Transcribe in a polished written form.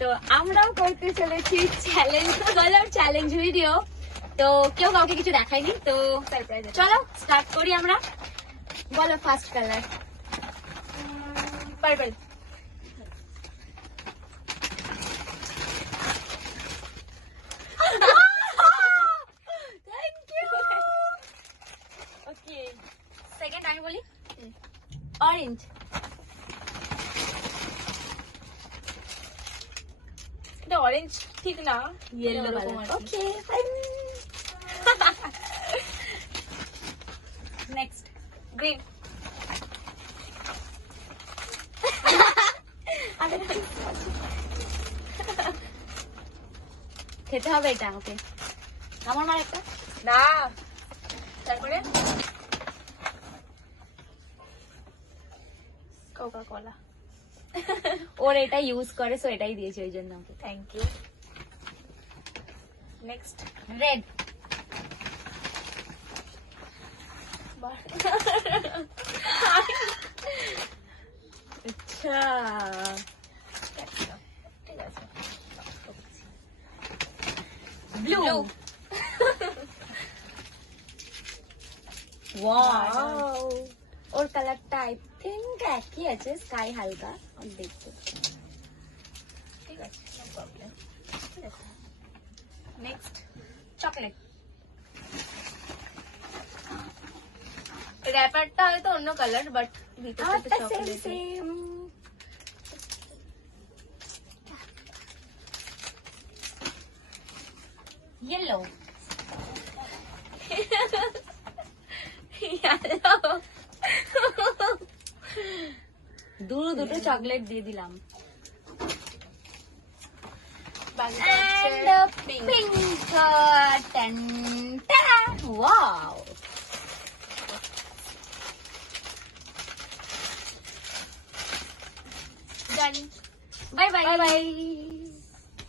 তো আমরাও করতে চলেছি চ্যালেঞ্জ, বলো চ্যালেঞ্জ ভিডিও। তো কেউ কাউকে কিছু দেখায়নি, তো সারপ্রাইজ। চলো স্টার্ট করি আমরা। বলো first colour. Purple. Thank you. Okay, second আমি বলি অরেঞ্জ। এটা অরেঞ্জ ঠিক না, ইয়েলো এরকম কালার। আর কি। ওকে, নেক্সট গ্রিন। খেতে হবে এটা। ওকে, আমার মার একটা। না, তারপরে কোকা কোলা। ওর এটা ইউজ করে, সো এটাই দিয়েছি ওই জন্য okay. Thank you. Next red. আচ্ছা, ঠিক আছে। ব্লু। ওয়াও, ওর কালারটা আই থিঙ্ক একই আছে, স্কাই হালকা আর দেখতে। ঠিক আছে, নো প্রবলেম। Next chocolate. র্যাপারটা হয়তো অন্য কালার, বাট ভিতরটা আমারটা সেম চকলেট। সেম। ইয়েলো। দুটো চকলেট দিয়ে দিলাম। And pink. Wow. Done. Bye bye.